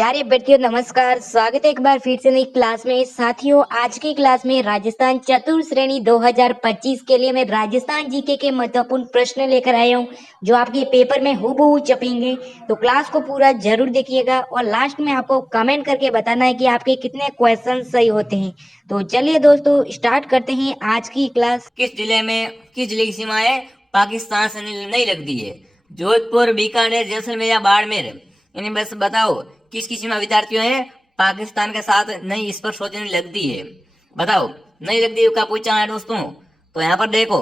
प्यारे विद्यार्थियों नमस्कार। स्वागत है एक बार फिर से नई क्लास में। साथियों, आज की क्लास में राजस्थान चतुर्थ श्रेणी 2025 के लिए मैं राजस्थान जीके के महत्वपूर्ण प्रश्न लेकर आया हूं, जो आपके पेपर में हूबहू छपेंगे। तो क्लास को पूरा जरूर देखिएगा और लास्ट में आपको कमेंट करके बताना है कि आपके कितने क्वेश्चन सही होते हैं। तो चलिए दोस्तों, स्टार्ट करते हैं आज की क्लास। किस जिले की सीमाएं पाकिस्तान से नहीं लगती है? जोधपुर, बीकानेर, जैसलमेर या बाड़मेर? इन्हें बस बताओ किसकी सीमा विद्यार्थियों है पाकिस्तान के साथ नहीं स्पर्श होती नहीं लगती है? बताओ, नहीं लगती है क्या पूछा है दोस्तों? तो यहाँ पर देखो,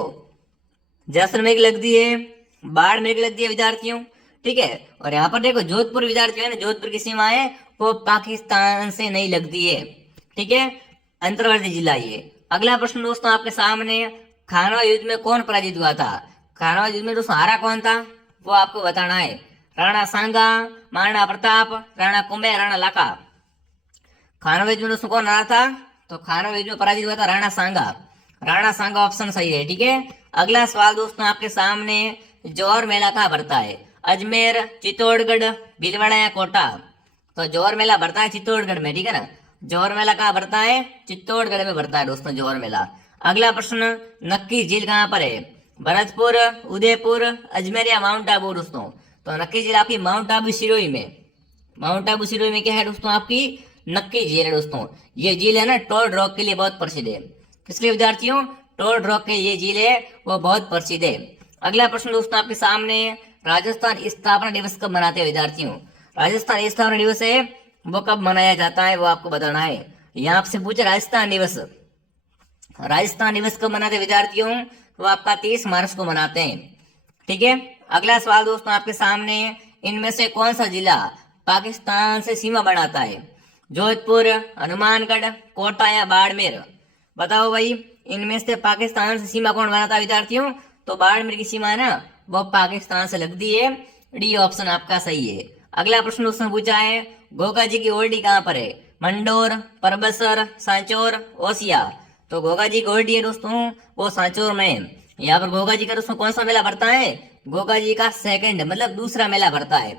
जैसलमेर की लगती है, बाड़मेर की लगती है विद्यार्थियों, ठीक है। और यहाँ पर देखो जोधपुर विद्यार्थियों है ना, जोधपुर की सीमा है वो पाकिस्तान से नहीं लगती है, ठीक है। अंतर्वर्ती जिला ये। अगला प्रश्न दोस्तों आपके सामने, खानवा युद्ध में कौन पराजित हुआ था? खानवा युद्ध में दोस्तों हारा कौन था वो आपको बताना है। राणा सांगा, महाराणा प्रताप, राणा कुंभे, राणा लाका? खानवा युद्ध में दोस्तों कौन हारा था? तो खानवा युद्ध में पराजित हुआ था राणा सांगा। राणा सांगा ऑप्शन सही है, ठीक है। अगला सवाल दोस्तों आपके सामने, जौहर मेला कहाँ भरता है? अजमेर, चित्तौड़गढ़, भीलवाड़ा या कोटा? तो जौहर मेला भरता है चित्तौड़गढ़ में, ठीक है ना। जौहर मेला कहाँ भरता है? चित्तौड़गढ़ में भरता है दोस्तों जौहर मेला। अगला प्रश्न, नक्की झील कहाँ पर है? भरतपुर, उदयपुर, अजमेर या माउंट आबू दोस्तों? तो नक्की झील आपकी माउंट आबू सिरोही में। माउंट आबू सिरोही में क्या है दोस्तों? आपकी नक्की झील है दोस्तों। ये झील है ना टोर्ड रॉक के लिए बहुत प्रसिद्ध है। किसके विद्यार्थियों? टोर्ड रॉक के ये झील है वो बहुत प्रसिद्ध है। अगला प्रश्न दोस्तों आपके सामने, राजस्थान स्थापना दिवस कब मनाते हैं विद्यार्थियों? राजस्थान स्थापना दिवस है वो कब मनाया जाता है वो आपको बताना है। यहाँ आपसे पूछे राजस्थान दिवस, राजस्थान दिवस कब मनाते हैं विद्यार्थियों? वो आपका 30 मार्च को मनाते हैं, ठीक है। अगला सवाल दोस्तों आपके सामने, इनमें से कौन सा जिला पाकिस्तान से सीमा बनाता है? जोधपुर, हनुमानगढ़, कोटा या बाड़मेर? बताओ भाई, इनमें से पाकिस्तान से सीमा कौन बनाता है विद्यार्थियों? तो बाड़मेर की सीमा है ना वो पाकिस्तान से लगती है। डी ऑप्शन आपका सही है। अगला प्रश्न उसने पूछा है, गोगा जी की ओल्डी कहाँ पर है? मंडोर, परबसर, सांचौर, ओसिया? तो गोगा जी की ओल्डी है दोस्तों वो सांचौर में है। यहाँ पर गोगा जी का दोस्तों कौन सा मेला भरता है? गोगा जी का सेकंड मतलब दूसरा मेला भरता है।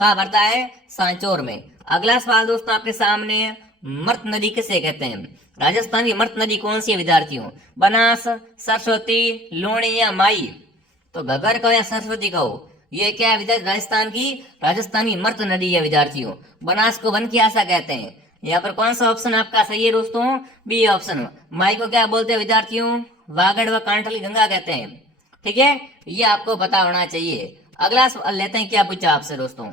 कहाँ भरता है? सांचौर में। अगला सवाल दोस्तों आपके सामने, मर्त नदी किसे कहते हैं? राजस्थान की मर्त नदी कौन सी है विद्यार्थियों? बनास, सरस्वती, लूणी या माई? तो घगर कहो या सरस्वती कहो, ये क्या है विद्यार्थी? राजस्थान की मर्त नदी है विद्यार्थियों। बनास को वन की आशा कहते हैं। यहाँ पर कौन सा ऑप्शन आपका सही है दोस्तों? B option. माई को क्या बोलते हैं विद्यार्थियों? वागड़ व कांठल की गंगा कहते हैं, ठीक है। ये आपको पता होना चाहिए। अगला सवाल लेते हैं, क्या पूछा आपसे दोस्तों,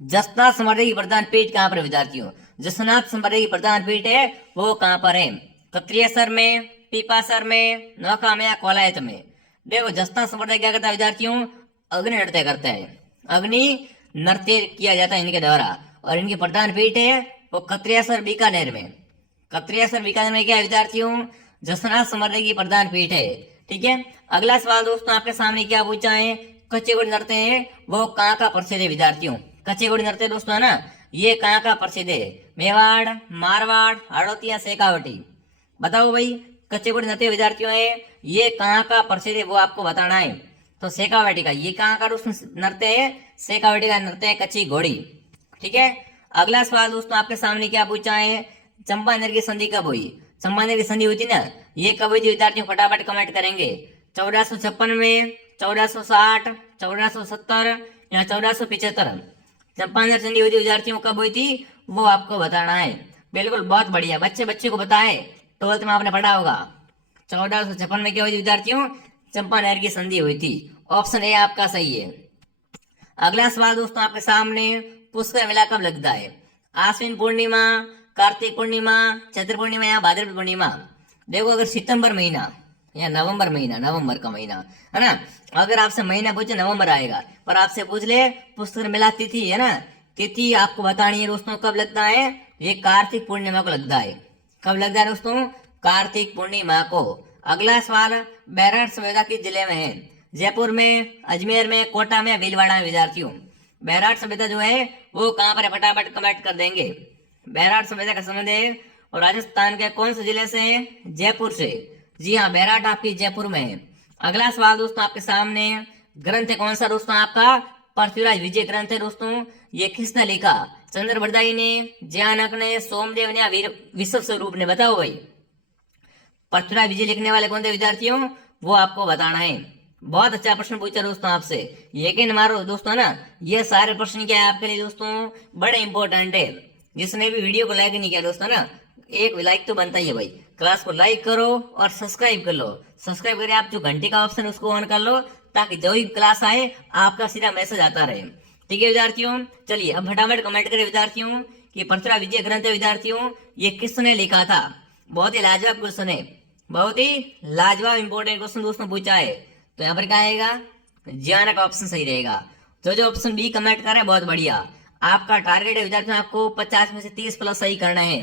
जसनाथ स्मारक की प्रधान पीठ कहाँ पर है विद्यार्थियों? जसनाथ स्मारक की प्रधान पीठ है वो कहाँ पर है? कत्रियासर में, पीपासर में, नौका में या कोलायत में? देखो, जसनाथ स्मारक क्या करता है विद्यार्थियों? अग्नि नृत्य करता है। अग्नि नृत्य किया जाता है इनके द्वारा। और इनकी प्रधान पीठ है वो कत्रियासर बीकानेर में। कत्रियासर बीकानेर में क्या है विद्यार्थियों? जसनाथ स्मारक की प्रधान पीठ है, ठीक है। अगला सवाल दोस्तों आपके सामने क्या पूछा है, कच्चीगुड़ी नृत्य है वो कहाँ का प्रसिद्ध है विद्यार्थियों? कच्चीगुड़ी नृत्य दोस्तों है ना ये कहाँ का प्रसिद्ध है? मेवाड़, मारवाड़, हाड़ौती या शेखावटी? बताओ भाई, कच्चीगुड़ी नृत्य विद्यार्थियों है ये कहाँ का प्रसिद्ध है वो आपको बताना है। तो शेखावटी का, ये कहाँ का दोस्तों नृत्य है? शेखावटी का नृत्य है कच्ची घोड़ी, ठीक है। अगला सवाल दोस्तों आपके सामने क्या पूछा है, चंपानेर की संधि कब हुई? चंपानेर की संधि हुई थी ना, ये कब हुई थी विद्यार्थियों? फटाफट कमेंट करेंगे। 1456 में, 1460, 1470 या 1475? चंपानेर संधि हुई थी विद्यार्थियों, कब हुई थी वो आपको बताना है। बिल्कुल, बहुत बढ़िया, बच्चे को पता है, 12th में आपने पढ़ा होगा। 1456 में क्या हुई थी विद्यार्थियों? चंपानेर की संधि हुई थी। ऑप्शन ए आपका सही है। अगला सवाल दोस्तों आपके सामने, पुष्कर मेला कब लगता है? आश्विन पूर्णिमा, कार्तिक पूर्णिमा, चैत्र पूर्णिमा या भाद्रपद पूर्णिमा? देखो, अगर सितंबर महीना या नवंबर महीना, नवंबर का महीना है ना, अगर आपसे महीना पूछे नवंबर आएगा, पर आपसे पूछ ले पुष्कर मेला तिथि है ना, तिथि आपको बतानी है दोस्तों कब लगता है? ये कार्तिक पूर्णिमा को लगता है। कब लगता है दोस्तों? कार्तिक पूर्णिमा को। अगला सवाल, बैराट सभ्यता किस जिले में है? जयपुर में, अजमेर में, कोटा में, भीलवाड़ा में विद्यार्थियों? बैराट सभ्यता जो है वो कहाँ पर है? फटाफट कमेंट कर देंगे। बैराट सभ्यता का संबंध है और राजस्थान के कौन से जिले से है? जयपुर से। जी हाँ, बैराट आपकी जयपुर में है। अगला सवाल दोस्तों आपके सामने, ग्रंथ कौन सा दोस्तों आपका? पृथ्वीराज विजय ग्रंथ है दोस्तों। ये किसने लिखा? चंद्र बरदाई ने, जयानक ने, सोमदेव ने या विश्व स्वरूप ने? बताओ भाई। पृथ्वीराज विजय लिखने वाले कौन थे विद्यार्थियों? वो आपको बताना है। बहुत अच्छा प्रश्न पूछा दोस्तों आपसे, यकीन मारो दोस्तों ना, ये सारे प्रश्न क्या है आपके लिए दोस्तों, बड़े इंपॉर्टेंट है। जिसने भी वीडियो को लाइक नहीं किया दोस्तों ना, एक लाइक तो बनता ही है भाई। क्लास को लाइक करो और सब्सक्राइब कर लो। सब्सक्राइब करके आप जो घंटे का ऑप्शन उसको ऑन कर लो, ताकि जो भी क्लास आए आपका सीधा मैसेज आता रहे। ठीक है विद्यार्थियों, चलिए अब फटाफट कमेंट करें विद्यार्थियों कि पृथ्वीराज विजय ग्रंथ विद्यार्थियों ये किसने लिखा था। बहुत ही लाजवाब क्वेश्चन है, बहुत ही लाजवाब इंपॉर्टेंट क्वेश्चन दोस्तों पूछा है। तो यहाँ पर क्या आएगा, जयानक ऑप्शन सही रहेगा। तो जो ऑप्शन बी कमेंट कर रहे हैं बहुत बढ़िया। आपका टारगेट है विद्यार्थियों, आपको 50 में से 30 प्लस सही करना है।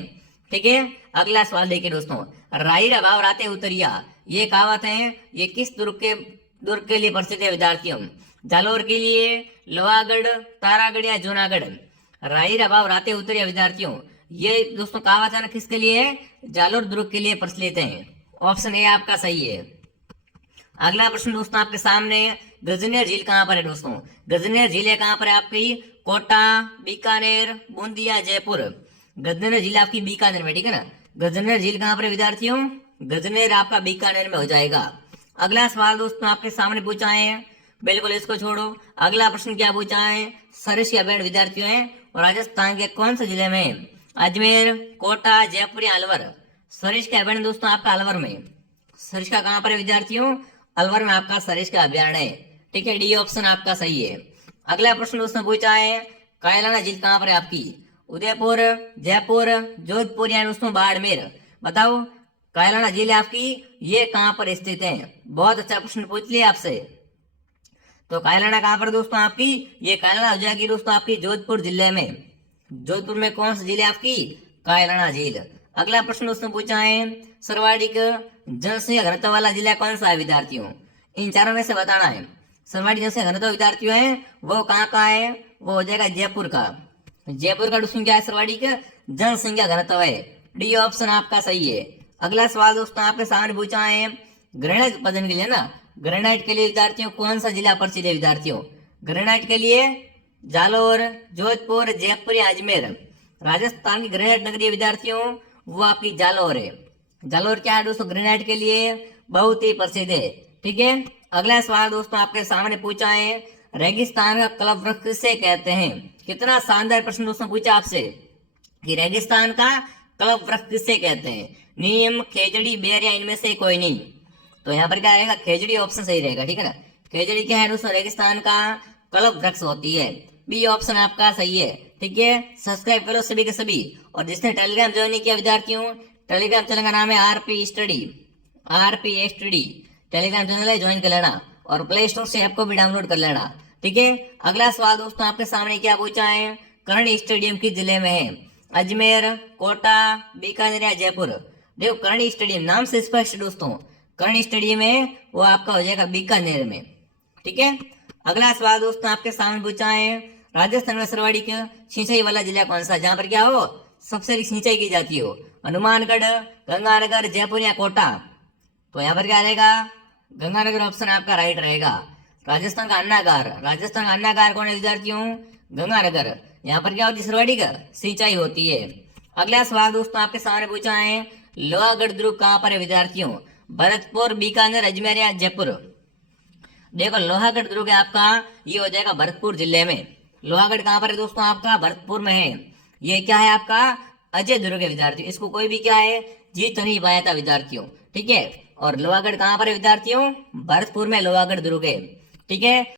ठीक है, अगला सवाल देखिए दोस्तों, राई भाव राते उतरिया, ये कहावत है, ये किस दुर्ग के लिए प्रसिद्ध है विद्यार्थियों? जालोर के लिए, लोहागढ़, तारागढ़ या जूनागढ़? राई भाव राते उतरिया विद्यार्थियों, ये दोस्तों कहावत है ना, किसके लिए है? जालोर दुर्ग के लिए प्रचलित है। ऑप्शन ए आपका सही है। अगला प्रश्न दोस्तों आपके सामने, गजनेर झील कहाँ पर है दोस्तों? गजनेर झील है कहाँ पर है आपकी? कोटा, बीकानेर, बूंदिया, जयपुर? गजनेर झील आपकी बीकानेर में, ठीक है ना। गजनेर झील कहाँ पर है विद्यार्थियों? गजनेर आपका बीकानेर में हो जाएगा। अगला सवाल दोस्तों आपके सामने पूछा है, बिल्कुल इसको छोड़ो। अगला प्रश्न क्या पूछा है, सरिस्का अभयारण्य विद्यार्थियों है और राजस्थान के कौन से जिले में? अजमेर, कोटा, जयपुर या अलवर? सरिस्का अभयारण्य दोस्तों आपका अलवर में। सरिस्का कहाँ पर है विद्यार्थियों? अलवर में आपका सरिस्का अभयारण्य है। ठीक है, डी ऑप्शन आपका सही है। अगला प्रश्न दोस्तों पूछा है, कायलाना झील कहाँ पर है आपकी? उदयपुर, जयपुर, जोधपुर या दोस्तों बाड़मेर? बताओ, कायलाना झील आपकी ये कहाँ पर स्थित है? बहुत अच्छा प्रश्न पूछ लिया आपसे। तो कायलाना कहाँ पर दोस्तों आपकी? ये कायलाना हो जाएगी दोस्तों आपकी जोधपुर जिले में। जोधपुर में कौन सी झील है आपकी? कायलाना झील। अगला प्रश्न दोस्तों पूछा है, सर्वाधिक जनसंख्या घनत्व वाला जिला कौन सा है विद्यार्थियों? इन चारों में से बताना है। सर्वाधिक जनसंख्या घनत्व विद्यार्थियों है वो कहाँ का है? वो हो जाएगा जयपुर का। जयपुर का दोस्तों क्या है? सर्वाधिक जनसंख्या घनत्व है। डी ऑप्शन आपका सही है। अगला सवाल दोस्तों आपके सामने पूछा है, ग्रेनाइट उत्पादन के लिए ना, ग्रेनाइट के लिए विद्यार्थियों कौन सा जिला प्रसिद्ध है विद्यार्थियों? ग्रेनाइट के लिए जालोर, जोधपुर, जयपुर या अजमेर? राजस्थान की ग्रेनाइट नगरी विद्यार्थियों वो आपकी जालोर है। जालोर क्या है दोस्तों? ग्रेनाइट के लिए बहुत ही प्रसिद्ध है। ठीक है, अगला सवाल दोस्तों आपके सामने पूछा है, रेगिस्तान का कल्प वृक्ष किसे कहते हैं? कितना शानदार प्रश्न दोस्तों पूछा आपसे कि रेगिस्तान का कल्प वृक्ष किसे कहते हैं? नीम, खेजड़ी, बेर या इनमें से कोई नहीं? तो यहाँ पर क्या रहेगा? खेजड़ी ऑप्शन सही रहेगा। ठीक है ना, खेजड़ी क्या है दोस्तों? रेगिस्तान का कल्प वृक्ष होती है। बी ऑप्शन आपका सही है। ठीक है, सब्सक्राइब करो सभी के सभी। और जिसने टेलीग्राम ज्वाइन नहीं किया विद्यार्थियों, टेलीग्राम चैनल का नाम है RP study, RP study Telegram channel है, ज्वाइन कर लेना और प्ले स्टोर से ऐप को भी डाउनलोड कर लेना। ठीक है, अगला सवाल दोस्तों आपके सामने क्या पूछा है, करणी स्टेडियम किस जिले में है? अजमेर, कोटा, बीकानेर या जयपुर? देखो करणी स्टेडियम नाम से स्पष्ट दोस्तों, करणी स्टेडियम है वो आपका हो जाएगा बीकानेर में। ठीक है, अगला सवाल दोस्तों आपके सामने पूछा है, राजस्थान में सर्वाधिक सिंचाई वाला जिला कौन सा, जहाँ पर क्या हो सबसे अधिक सिंचाई की जाती हो? हनुमानगढ़, गंगानगर, जयपुर या कोटा? तो यहाँ पर क्या रहेगा? गंगानगर ऑप्शन आपका राइट रहेगा। राजस्थान का अन्नागार, राजस्थान का अन्नागार कौन है विद्यार्थियों? गंगानगर। यहाँ पर क्या होती है? सर्वाधिक सिंचाई होती है। अगला सवाल दोस्तों आपके सामने पूछा है, लोहागढ़ दुर्ग कहाँ पर है विद्यार्थियों? भरतपुर, बीकानेर, अजमेर या जयपुर? देखो लोहागढ़ दुर्ग है आपका, ये हो जाएगा भरतपुर जिले में। लोहागढ़ कहाँ पर है दोस्तों? आपका भरतपुर में है। ये क्या है आपका? अजय दुर्ग है विद्यार्थियों। इसको कोई भी क्या है जीत नहीं पाया था विद्यार्थियों। ठीक है, और लोहागढ़ कहाँ पर है विद्यार्थियों? भरतपुर में लोहागढ़ दुर्ग है। ठीक है।